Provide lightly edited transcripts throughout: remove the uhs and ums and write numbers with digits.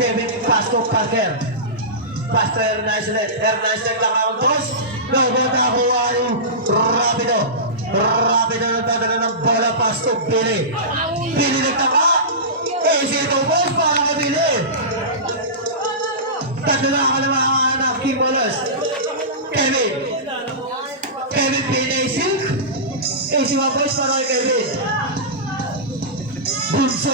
Kevin Pastor Parker. Pastor Ernest ulit. Ernest lang ang toss. Logo na kuha yung Rapido. Rapido nagdadala ng bola. Pastor Billy. Billy nagtaka. Easy ito boss para kabili. Tandala ka naman ang anak. Kim Bolos. Kevin. Kevin Pinay Silk. Easy mga boys para kay Kevin. Bunso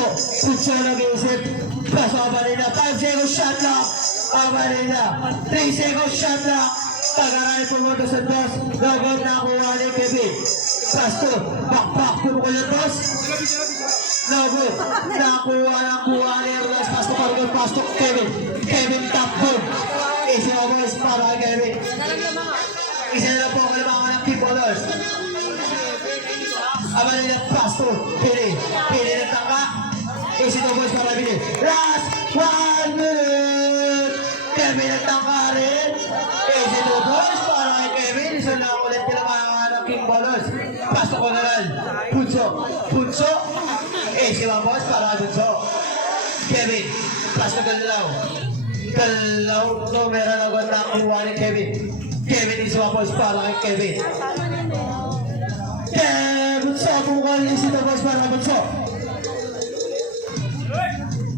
nag-iisip. Paso ang Manila. 5 seconds shot lock. Ang Manila. 3 seconds shot lock. Pag-aral pumunta sa dos. Logod na kuha ni Kevin. Pasto. Backpack. Pumukul yung dos. Logod. Nakuha ni Erlas. Pasto. Paragod. Pasto. Kevin. Kevin top boom. Easy mga boys para kay Kevin. Isa na lang po kalamangan ng Kim Bolos. Ama nila Pasto, Pili ng tangka. Easy to boys para Pili. Last 1 minute. Kevin ng tangka rin. Easy to boys para kay Kevin. Isa na ulit kailangan ng Kim Bolos. Pasto ko na rin. Punso. Easy mga boys para kay Punso. Kevin. Pasto Galaw. Numero na ganda nakuha ni Kevin. Kevin is mga boys para kay Kevin. Bunso, bukal isi na boys para Bunso.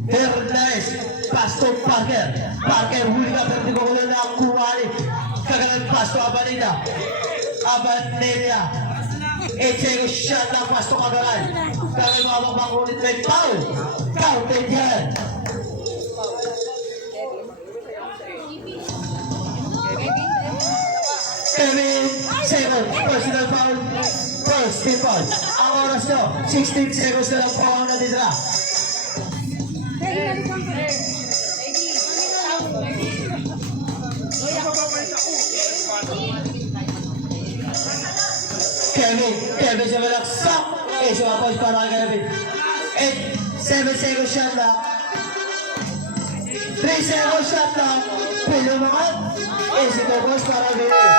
Hernandez, Pasto Parker. Parker, huli ka pero di ko na nakuha ni. Kagalan Pasto Abanilla. 8 seconds shot ng Pasto Kagalan. Kagalan mga mabangunit may foul. Counted yan. Kevin, second, personal foul, first team foul. Ang oras nyo, 16 seconds na lang po ang natitira. Kevin sa malaksak. Sa mga points para kay Kevin. 7 seconds shot lang. 3 seconds shot lang. Pwede mga. Sa mga points para kay Kevin.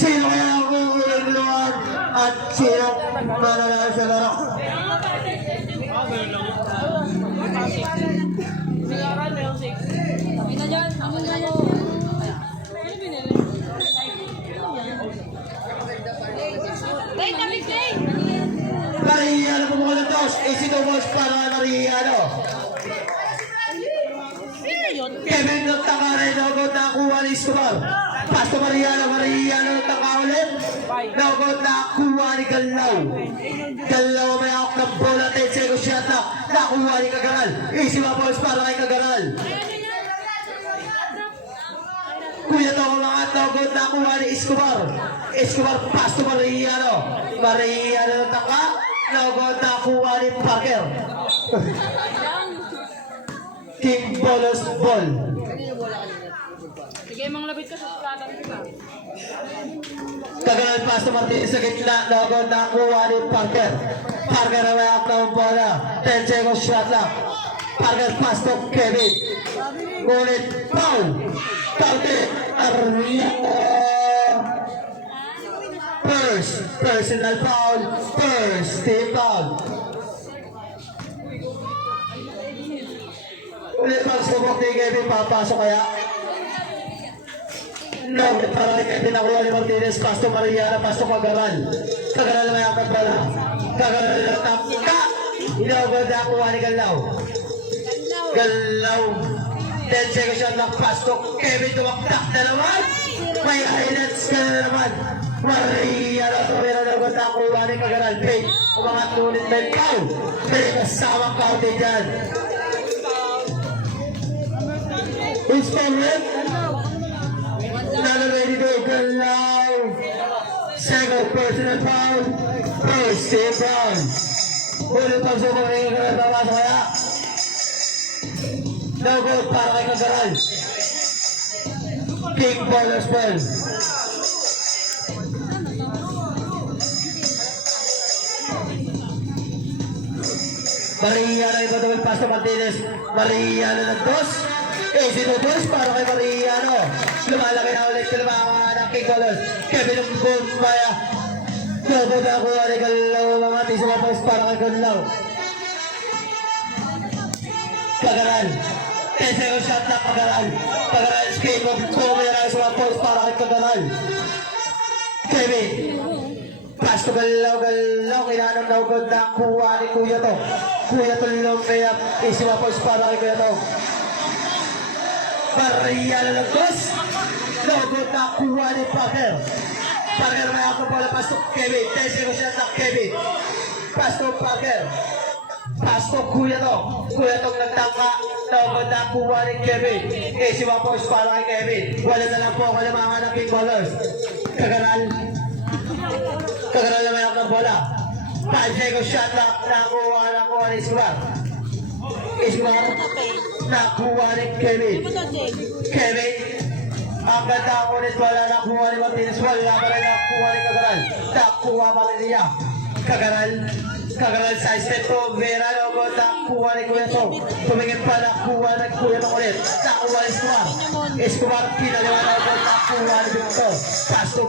Sino kaya ang ululuan at sino mananalo sa laro? Mariano pumukul ng toss. Easy to balls para Mariano. Kevin nagtaka rin. Nagod na kuha ni Escobar. Pasto Mariano nagtaka ulit. Nagod na kuha ni Galaw. Galaw may out ng bola. 10 seconds shot na. Nakuha ni Kagaral. Easy mga balls para kay Kagaral. Kuya to mga nagod na kuha ni Escobar. Pasto Mariano nagtaka. Nagod na kuha ni Parker. King Bolos ball. Sige, mga labit ka sa platan ko ba? Kagalan Pasto Martinez sa gitna. Nagod na kuha ni Parker. Parker na may out ng bola. 10 seconds shot lang. Parker Pasto Kevin. Ngunit foul. Counted. Personal foul. First team foul. Ulit pang subok ni Kevin, papasok kaya? No, para ni Kevin nakuha ni Martinez, Pasto Mariana, Pasto Kagaral. Kagaral may akad pala. Kagaral na tapka. Inagod na kuha ni Galaw. 10 seconds shot ng Pasto. Kevin tumaktak na naman. May highlights ka na naman. Mariana, tumira na agad na kuha ni Kagaral. Pay, umangat nunit may foul. May kasamang counted dyan. Who's favorite? Not ready to Galaw. Second personal foul. First team foul. Ulit ang subok ng Kagaral. Papasok kaya. No goal para kay Kagaral. King Bolos ball. Mariano iba double pass to Martinez. Mariano ng dos. Easy to dos para kay Mariano. Lumalaki na ulit kailangan ng King Colors. Kevin ng Bumbaya. Lugod na kuha ni Galaw mga tiso mga post para kay Galaw. Pagaran. 10 seconds shot na Pagaran. Pagaran escape of Tumira sa mga post para kay Pagaran. Kevin. Pass to Galaw. Kailangan ng lugod na kuha ni Kuya to. Kuya to lumaya. Tiso mga post para kay Kuya to. Maria lalagos. Lugod na kuha ni Parker. Parker may ako pala. Pass to Kevin. 10 seconds shot na Kevin. Pass to Parker. Pass to Kuya to. Kuya tong nagtangka. Lugod na kuha ni Kevin. Si Wapos para kay Kevin. Wala na lang po ako ng mga ng King Colors. Kagaral. Kagaral na may ako ng bola. 5 seconds shot na nakuha ni Ismar. Ismar. Nakuha ni Kevin. Kevin. Ang ganda ako ulit. Wala nakuha ni Martinez. Wala pa rin nakuha ni Kagaral. Nakuha pa rin niya. Kagaral. Kagaral sa step to. Vera Logo. Nakuha ni Kuya Tong. Tumingin pa. Nakuha ni Kuya Tong ulit. Nakuha ni Escobar. Escobar. Pinaliwa na ako. Nakuha ni Victor. Pass to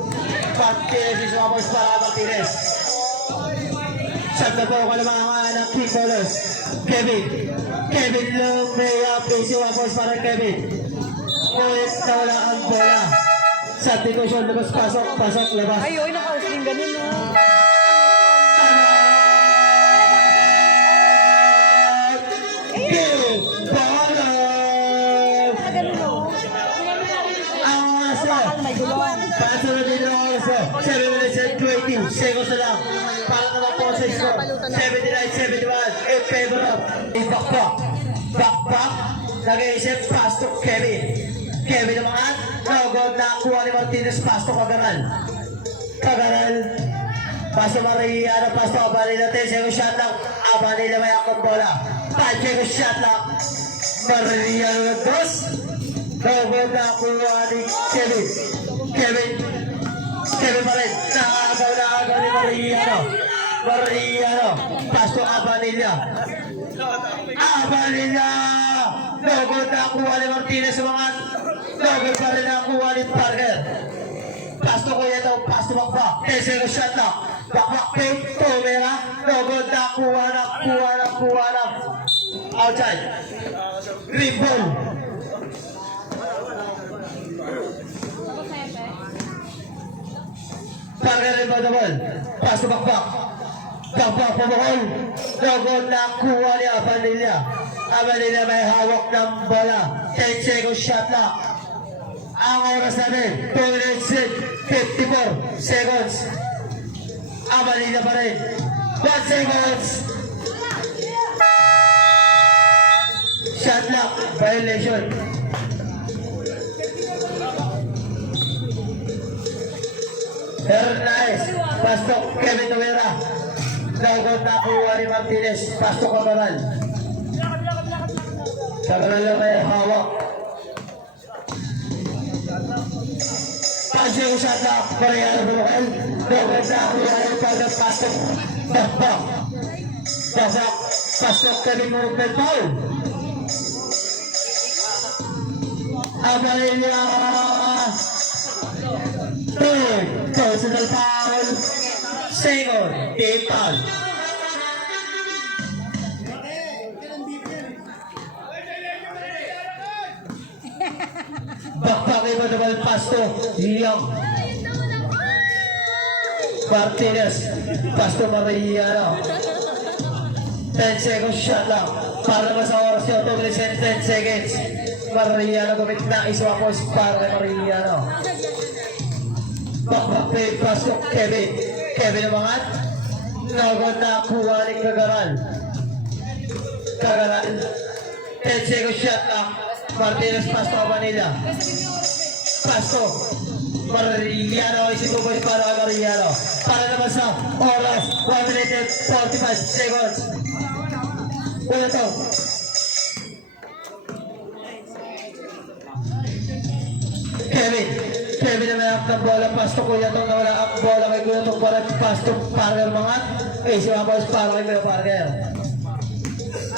Martinez. Isumamos para Martinez. Shot na po ako ng mga anak King Colors. Kevin. Kevin Lumea. Isumamos para Kevin. Ulit na wala ang bola. Sa tikosyon, labas, pasok, labas. Ay, oy, naka-usling ganun, no? Give! Bottom! Ganun, no? Ang asa! May gulong. Pasunod din ang asa. 7 minutes and 20 seconds na lang. Para naman po sa score. 79-71 in favor of Backpack. Backpack. Nag-iisip, pass to Kevin. Kevin naman, lugod na kuha ni Martinez, pass to Kagaral. Kagaral. Pass to Maria, pass to Abanila. 10 seconds shot lang. Abanila may akong bola. 5 seconds shot lang. Maria dos. Lugod na kuha ni Kevin. Kevin pa rin. Nakagaw ni Mariano. Pass to Abanila. Lugod na kuha ni Martinez sa mga. Lugod pa rin na kuha ni Parker. Pass to Kuya to. Pass to Bakbak. 10 seconds shot na. Bakbak paint. Tumira. Lugod na kuha na. Outside. Green ball. Parker rin ba the ball? Pass to Bakbak. Bakbak pabukol. Lugod na kuha ni Abanilla. Abanilla may hawak ng bola. 10 seconds shot na. Ang oras namin, 2 minutes and 54 seconds. Abanilla pa rin. 1 seconds. Shot lock. Violation. Hernandez. Pastok Kevin Novera. Lugod na kuha ni Martinez. Pastok Kabaral. Kabaral na may hawak. Pasok yung shot lock. Mariano Bulukan. Lugod na kuha ni Pastok. Pastok Kevin Movement Foul. Abanilla. Personal foul. Second. Team foul. Bakbak iba naman Pasto. Young. Martinez. Pasto Mariano. 10 seconds shot lang. Para naman sa oras nyo. 2 minutes and 10 seconds. Mariano gumit na iswapos para kay Mariano. Bakbak play Pasto Kevin. Kevin naman. Lugod na kuha ni Kagaral. 10 seconds shot lang. Martinez Pasto Manila. Pasto Mariano. Isipubos para kay Mariano. Para naman sa oras 1 minute and 45 seconds. Una to. Kevin na may ng bola. Pasto Kuya Tong na wala ang bola kay Kuya Tong. Pasto Parker mga. Si Mapos para kay Kuya Parker.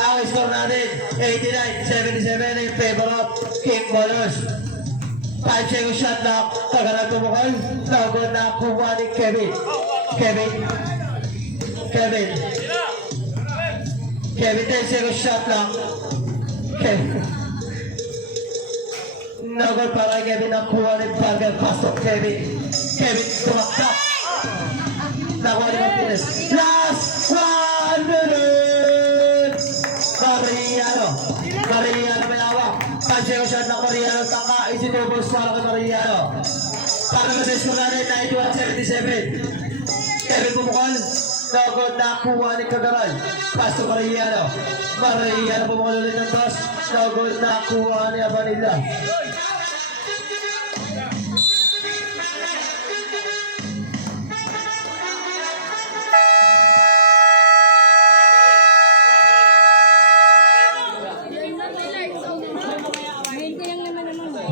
Ang score natin 89-77 in favor of King Colors. 5 seconds shot clock. Tagalan tumukol. Nagod na kuha ni Kevin. Kevin. 10 seconds shot clock. Kevin. Nagod para kay Kevin ang kuha ni Parker. Pasok Kevin. Kevin tumaktak. Nakuha ni Martinez. Last 1 minute! Mariano may hawak. 5 seconds shot na Mariano. Tangka. Isinubos para kay Mariano. Para sa desko natin, 91-77. Kevin pumukal. Nagod na kuha ni Kagaral. Pass to Mariano. Mariano pumukal ulit ng toss. Nagod na kuha ni Abanilla.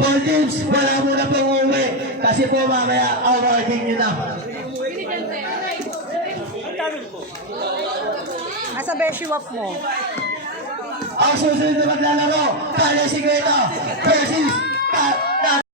All teams, wala muna pong uuwi. Kasi po mamaya, awarding nyo na. Nasa beshi wap mo. Ang susunod na maglalaro, Kale Sigreto,